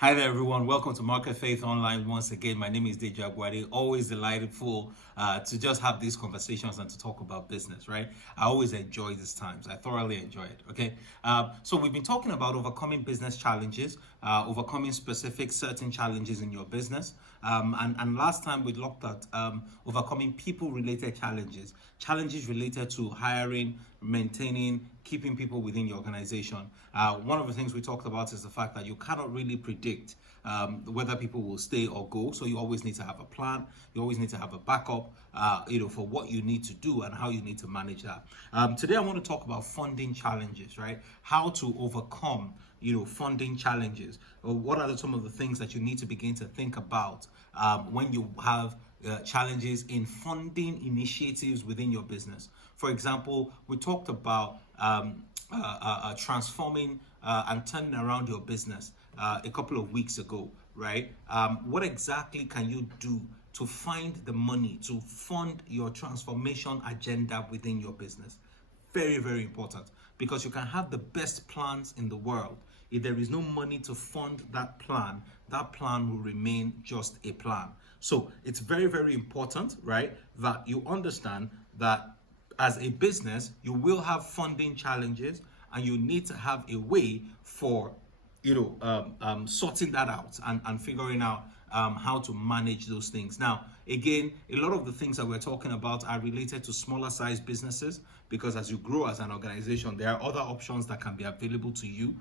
Hi there, everyone. Welcome to MarketFaith.Online once again. My name is DEJI. Always delightful to just have these conversations and to talk about business, right? I always enjoy these times. I thoroughly enjoy it, okay? So we've been talking about overcoming business challenges, overcoming specific certain challenges in your business. And last time we looked at overcoming people-related challenges related to hiring, maintaining, keeping people within your organization. One of the things we talked about is the fact that you cannot really predict whether people will stay or go. So you always need to have a plan. You always need to have a backup, for what you need to do and how you need to manage that. Today, I want to talk about funding challenges, right? How to overcome funding challenges. What are some of the things that you need to begin to think about when you have challenges in funding initiatives within your business? For example, we talked about transforming and turning around your business a couple of weeks ago, right? What exactly can you do to find the money to fund your transformation agenda within your business? Very, very important, because you can have the best plans in the world. If there is no money to fund that plan will remain just a plan. So it's very, very important, right, that you understand that as a business, you will have funding challenges, and you need to have a way for sorting that out and figuring out how to manage those things. Now, again, a lot of the things that we're talking about are related to smaller size businesses, because as you grow as an organization, there are other options that can be available to you,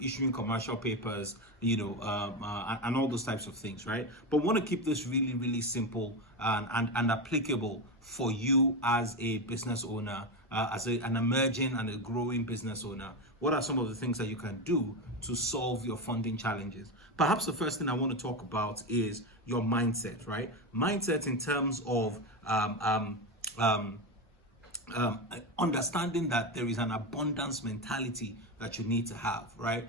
issuing commercial papers, and all those types of things, right? But we want to keep this really, really simple and applicable for you as a business owner, as an emerging and a growing business owner. What are some of the things that you can do to solve your funding challenges? Perhaps the first thing I want to talk about is your mindset, right? Mindset in terms of understanding that there is an abundance mentality that you need to have, right?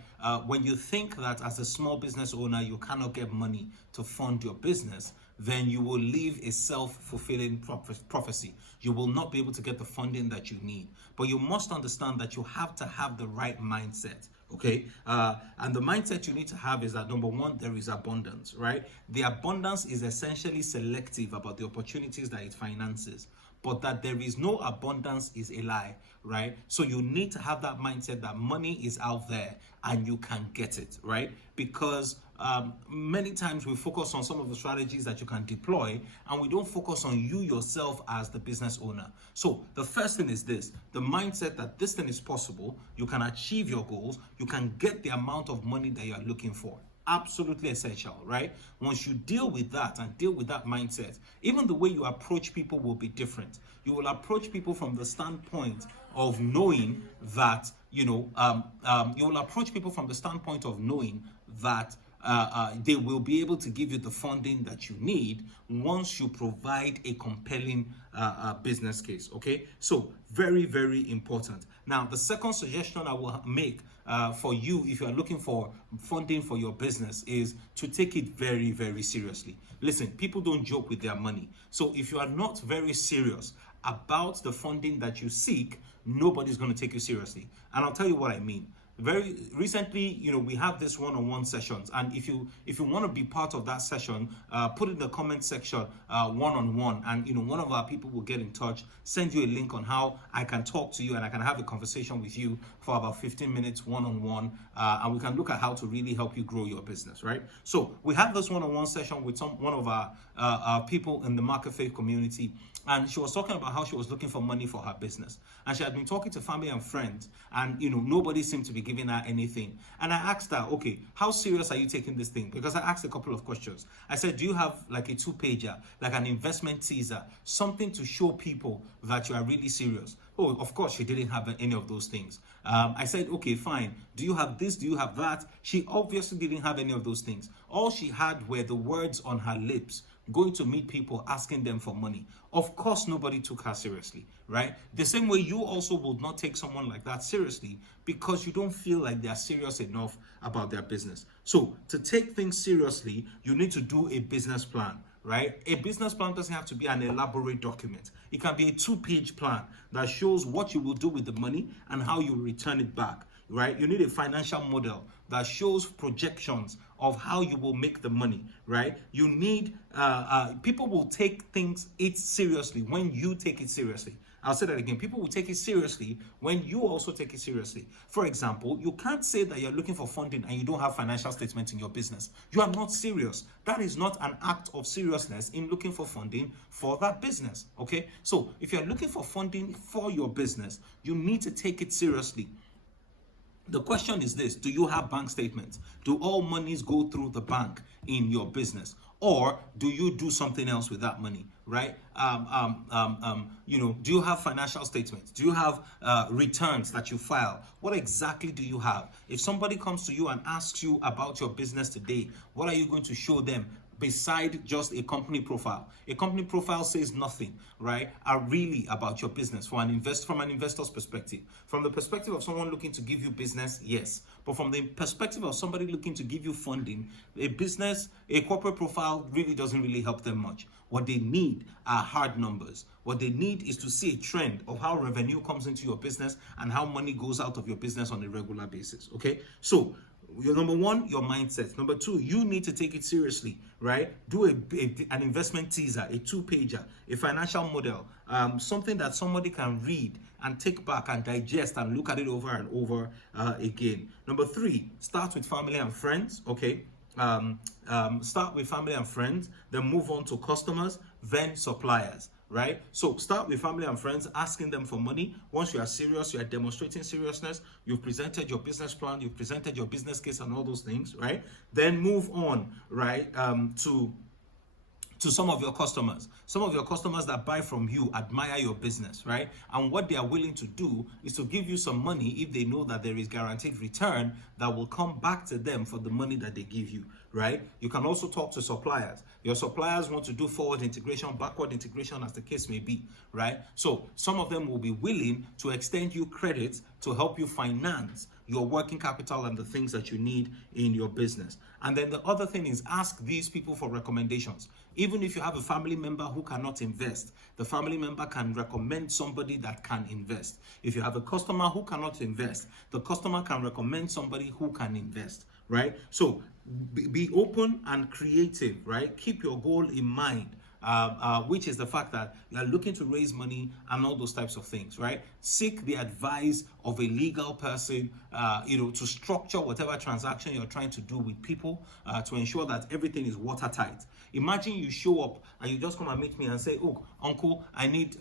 When you think that as a small business owner, you cannot get money to fund your business, then you will live a self-fulfilling prophecy. You will not be able to get the funding that you need. But you must understand that you have to have the right mindset. Okay, and the mindset you need to have is that, number one, there is abundance, right? The abundance is essentially selective about the opportunities that it finances, but that there is no abundance is a lie, right? So you need to have that mindset that money is out there and you can get it, right? Because many times we focus on some of the strategies that you can deploy, and we don't focus on you yourself as the business owner. So the first thing is this: the mindset that this thing is possible, you can achieve your goals, you can get the amount of money that you are looking for. Absolutely essential, right? Once you deal with that and deal with that mindset, even the way you approach people will be different. You will approach people from the standpoint of knowing that, you will approach people from the standpoint of knowing that they will be able to give you the funding that you need once you provide a compelling business case, okay? So very, very important. Now, the second suggestion I will make for you, if you are looking for funding for your business, is to take it very, very seriously. Listen, people don't joke with their money. So if you are not very serious about the funding that you seek, nobody's going to take you seriously. And I'll tell you what I mean. Very recently, we have this one-on-one sessions, and if you want to be part of that session, put in the comment section one-on-one, and one of our people will get in touch, send you a link on how I can talk to you and I can have a conversation with you for about 15 minutes one-on-one, and we can look at how to really help you grow your business, right? So we have this one-on-one session with one of our people in the Market Faith community, and she was talking about how she was looking for money for her business, and she had been talking to family and friends, and nobody seemed to be giving her anything. And I asked her, okay, how serious are you taking this thing? Because I asked a couple of questions. I said, do you have like a 2-pager, like an investment teaser, something to show people that you are really serious? Oh, of course, she didn't have any of those things. I said, okay, fine. Do you have this? Do you have that? She obviously didn't have any of those things. All she had were the words on her lips, going to meet people, asking them for money. Of course, nobody took her seriously, right? The same way you also would not take someone like that seriously, because you don't feel like they're serious enough about their business. So to take things seriously, you need to do a business plan, right? A business plan doesn't have to be an elaborate document. It can be a 2-page plan that shows what you will do with the money and how you return it back, right? You need a financial model that shows projections of how you will make the money, right? You need, people will take it seriously when you take it seriously. I'll say that again. People will take it seriously when you also take it seriously. For example, you can't say that you're looking for funding and you don't have financial statements in your business. You are not serious. That is not an act of seriousness in looking for funding for that business. Okay? So if you're looking for funding for your business, you need to take it seriously. The question is this: do you have bank statements? Do all monies go through the bank in your business? Or do you do something else with that money, right? Do you have financial statements? Do you have returns that you file? What exactly do you have? If somebody comes to you and asks you about your business today, what are you going to show them beside just a company profile? A company profile says nothing, right? Really about your business from an investor's perspective. From the perspective of someone looking to give you business, yes. But from the perspective of somebody looking to give you funding, a corporate profile really doesn't really help them much. What they need are hard numbers. What they need is to see a trend of how revenue comes into your business and how money goes out of your business on a regular basis, okay? So, number one, your mindset. Number two, you need to take it seriously, right? Do an investment teaser, a 2-pager, a financial model, something that somebody can read and take back and digest and look at it over and over again. Number three, start with family and friends, okay? Start with family and friends, then move on to customers, then suppliers. Right? So start with family and friends, asking them for money. Once you are serious, you are demonstrating seriousness, you've presented your business plan, you've presented your business case and all those things, right? Then move on, right, to some of your customers. Some of your customers that buy from you admire your business, right? And what they are willing to do is to give you some money if they know that there is guaranteed return that will come back to them for the money that they give you, right? You can also talk to suppliers. Your suppliers want to do forward integration, backward integration, as the case may be, right? So some of them will be willing to extend you credit to help you finance your working capital and the things that you need in your business. And then the other thing is, ask these people for recommendations. Even if you have a family member who cannot invest, the family member can recommend somebody that can invest. If you have a customer who cannot invest, the customer can recommend somebody who can invest, right? So be open and creative, right? Keep your goal in mind. Which is the fact that you are looking to raise money and all those types of things, right? Seek the advice of a legal person, to structure whatever transaction you're trying to do with people to ensure that everything is watertight. Imagine you show up and you just come and meet me and say, oh, uncle, I need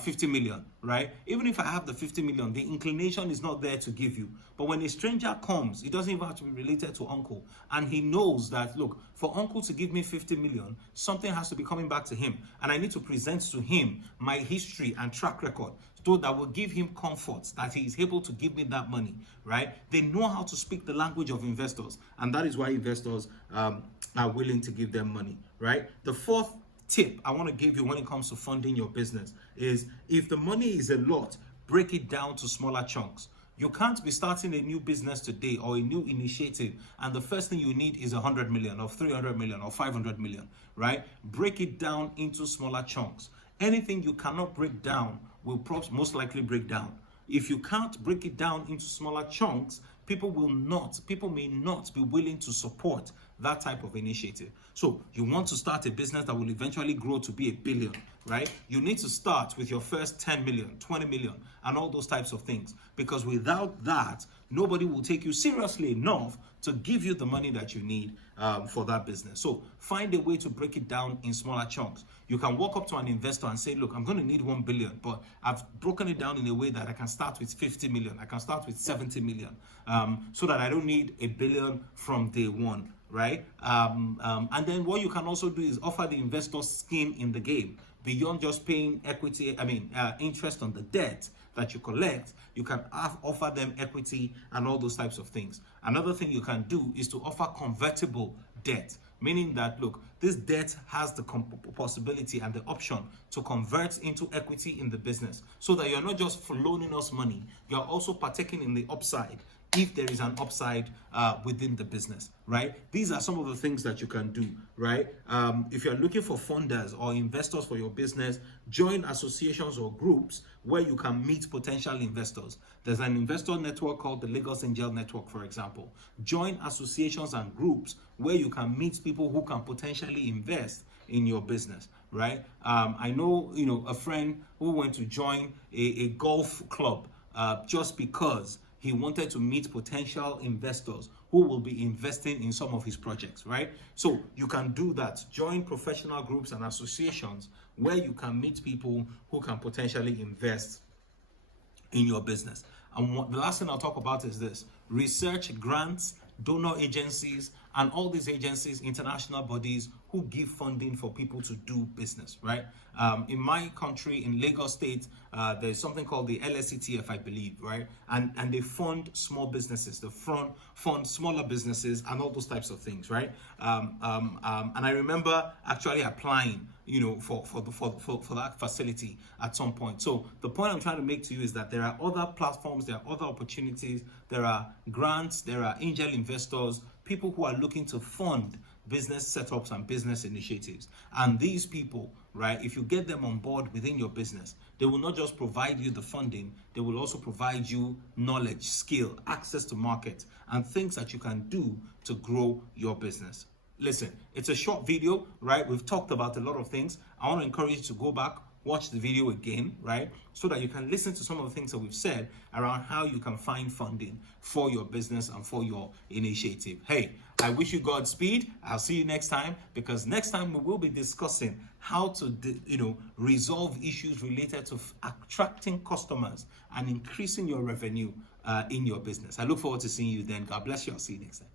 50 million, right? Even if I have the 50 million, the inclination is not there to give you. But when a stranger comes, it doesn't even have to be related to uncle. And he knows that, look, for uncle to give me 50 million, something has to be coming back to him. And I need to present to him my history and track record, so that will give him comfort that he is able to give me that money, right? They know how to speak the language of investors. And that is why investors are willing to give them money, right? The fourth tip I want to give you when it comes to funding your business is, if the money is a lot, break it down to smaller chunks. You can't be starting a new business today or a new initiative and the first thing you need is 100 million or 300 million or 500 million, right? Break it down into smaller chunks. Anything you cannot break down will most likely break down. If you can't break it down into smaller chunks, people may not be willing to support that type of initiative. So you want to start a business that will eventually grow to be $1 billion, right? You need to start with your first 10 million, 20 million, and all those types of things. Because without that, nobody will take you seriously enough to give you the money that you need for that business. So find a way to break it down in smaller chunks. You can walk up to an investor and say, look, I'm going to need 1 billion, but I've broken it down in a way that I can start with 50 million. I can start with 70 million, so that I don't need $1 billion from day one, right? And then what you can also do is offer the investor skin in the game. Beyond just paying interest on the debt that you collect, you can offer them equity and all those types of things. Another thing you can do is to offer convertible debt, meaning that, look, this debt has the possibility and the option to convert into equity in the business, so that you're not just loaning us money, you're also partaking in the upside if there is an upside within the business, right? These are some of the things that you can do, right? If you're looking for funders or investors for your business, join associations or groups where you can meet potential investors. There's an investor network called the Lagos Angel Network, for example. Join associations and groups where you can meet people who can potentially invest in your business, right? I know, a friend who went to join a golf club just because he wanted to meet potential investors who will be investing in some of his projects, right? So you can do that. Join professional groups and associations where you can meet people who can potentially invest in your business. And the last thing I'll talk about is this: research grants, donor agencies, and all these agencies, international bodies who give funding for people to do business, right? In my country, in Lagos State, there's something called the LSETF, I believe, right? And they fund small businesses, they fund smaller businesses and all those types of things, right? And I remember actually applying, for that facility at some point. So the point I'm trying to make to you is that there are other platforms, there are other opportunities, there are grants, there are angel investors, people who are looking to fund business setups and business initiatives. And these people, right, if you get them on board within your business, they will not just provide you the funding, they will also provide you knowledge, skill, access to market, and things that you can do to grow your business. Listen, it's a short video, right? We've talked about a lot of things. I want to encourage you to go back, watch the video again, right? So that you can listen to some of the things that we've said around how you can find funding for your business and for your initiative. Hey, I wish you Godspeed. I'll see you next time, because next time we will be discussing how to, resolve issues related to attracting customers and increasing your revenue in your business. I look forward to seeing you then. God bless you. I'll see you next time.